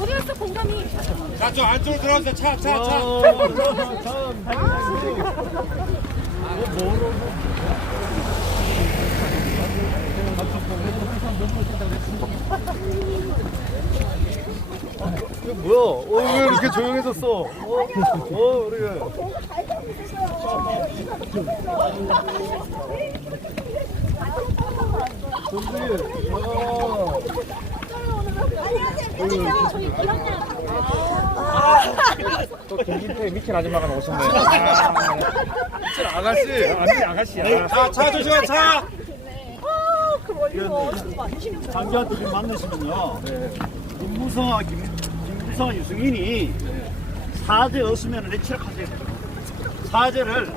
어디 갔어 공감이? 자, 저 안쪽으로 들어가세요. 차, 차, 차. 이거 뭐야? 어, 왜 이렇게 조용해졌어? 어, 어, 그래. 저기 기억나. 또 경기도에 미켈 아줌마가 오셨네. 아가씨, 아니 아가씨야. 자, 차 조심해, 차. 장기한테 좀 만나시면요. 김무성과 김, 김무성과 유승인이 사죄 없으면 내치락하세요. 사죄를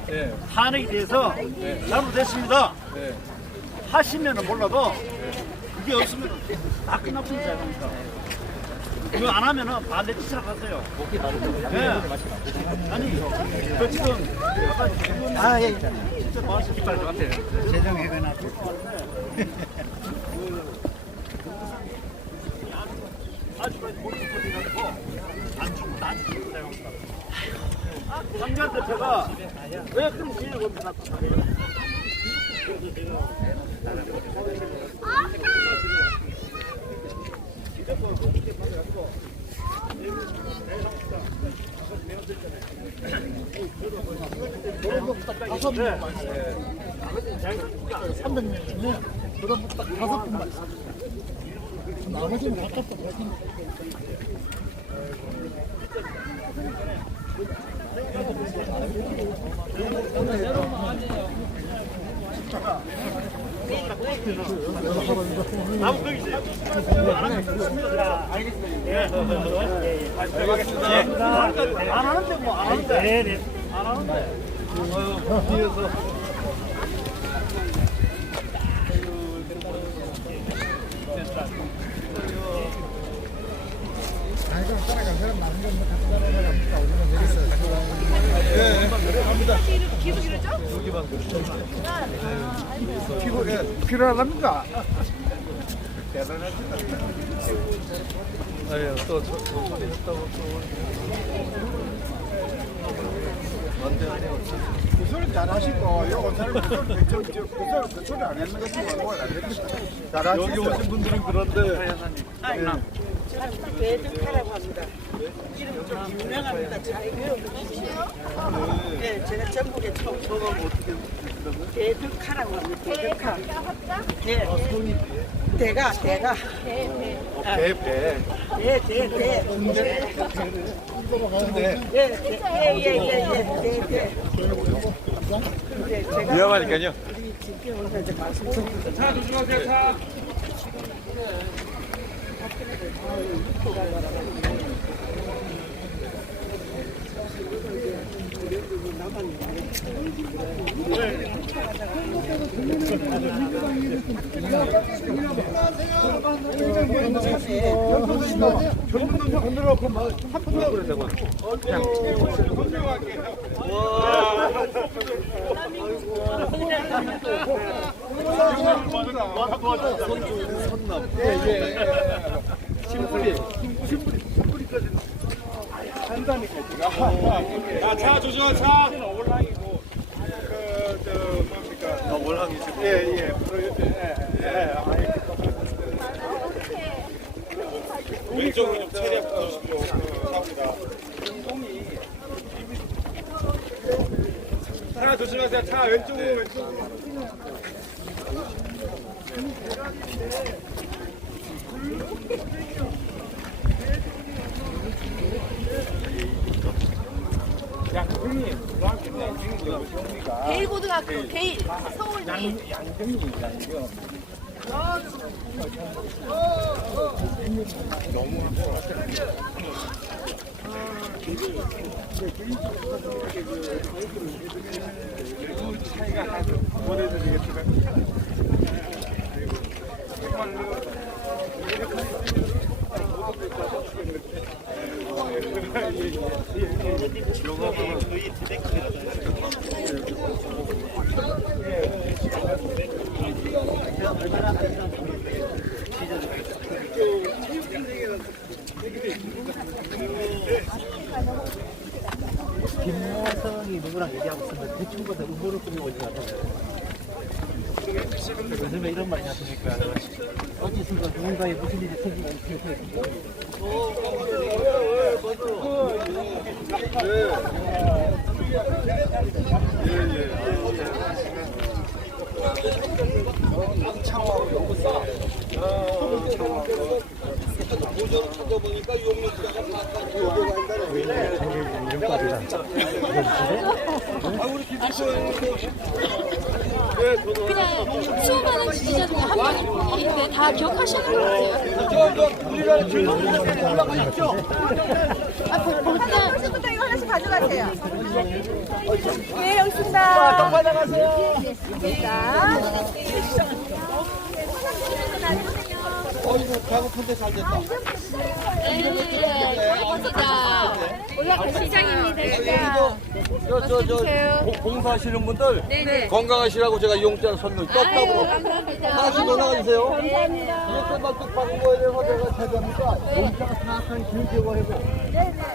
탄핵에 대해서 잘못했습니다. 하시면 몰라도 그게 없으면 다 끝나버리지 않습니까? 그거 안 하면은 다 내치락하세요. 네. 아니, 저 지금 약간 아, 예. 진짜 말씀 잘 같아요. 아직까지 본인 소리 가지고 안 주고 안 주고. 상대한테 제가 왜 그런 기회를 겁니다. 다섯 명 300명 중에 그런 딱 다섯 분만 나머지는 가깝다 나무 거기지. 알겠습니다. 안 하는데 뭐 안 하는데. 네 네. 안 하는데. 뒤에서. 계속 이러죠? 피고, 예, 필요하답니까? 아유, 또, 저, 저 소리 했다고 또. 언제 없어. 그 소리 잘 하시고 요거 사람 그 소리 그 소리 그 소리 안 했는 것도 말고 안 됩니다. 잘 여기 오신 분들은 그런데. 대득하라고 합니다. 이름 좀 유명합니다. 잘 외워보십시오. 네, 제가 전국에 처음 성함 어떻게 쓰시다고요? 대득하라고 합니다. 대득하. 네. 대가, 대가. 어, 배, 배. 네, 대, 대. 근데, 네, 네, 예, 예, 예, 예, 네, 네. 근데 제가 위험하니까요. 이제 말씀드리는 차 조심하세요, 차. 심부리, 심부리, 심부리까지 간다니까 제가. 자, 차 조심하세요, 차. 그저 뭡니까? 아, 월항이시고. 예, 예. 그, 예, 예. 왼쪽으로 좀 체력 붙어주십시오. 감사합니다. 차 조심하세요, 차 왼쪽으로, 왼쪽으로. 개일 고등학교 개일 서울 개일 너무 그냥 수많은 지지자 중에 한 명인데 다 기억하시는 것 같아요. 우리가 질문을 올라가셨죠? 아, 때. 하 가세요. 예, 여기 있습니다. 떡 받아가세요. 자, 어이구, 배고픈데 잘 됐다. 아, 네, 저, 저, 저, 공사하시는 분들 건강하시라고 제가 이용자를 선물 떡밥으로 하나씩 더 나가주세요. 감사합니다. 이렇게 막떡 받은 거에 대해서 내가 대단니까 용자가 생각한 길게 해고 네, 네.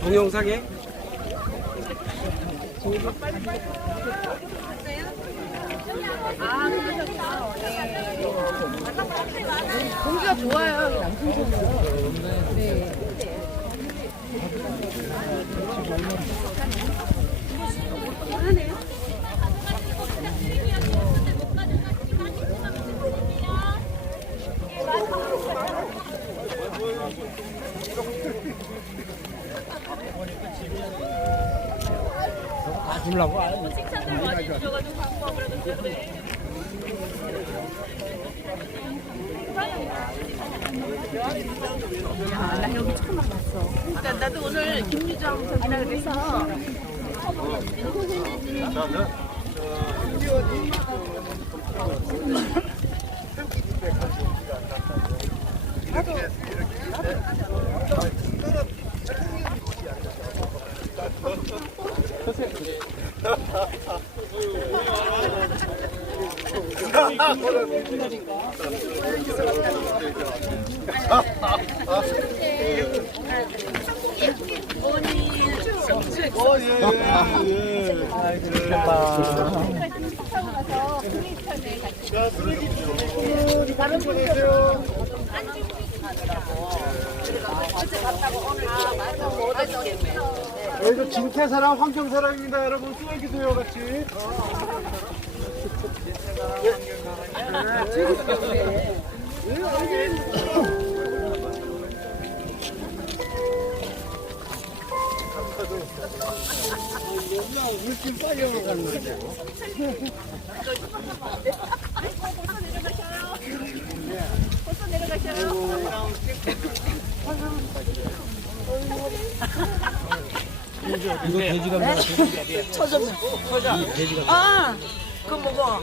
동영상에. 마스크를 오실 때 쓰레기만 챙겨 주세요. 동영상에 공기가 좋아요. 그러니까 나도 오늘 김유정 저기라 그래서 여기도 진캐사랑 환경사랑입니다. 여러분 쓰레기도요 같이. 느낌 빨리 올라가는 거죠. 아, 그거 먹어.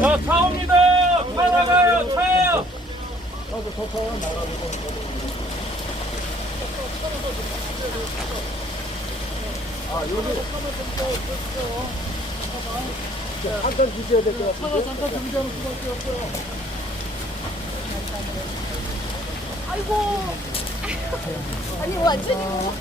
자, 차 옵니다. 차 나가요 차요 한칸 주셔야 될 것 같은데. 잠깐 정지하는 수밖에 없어요. 아이고. 아니 완전히 뭐.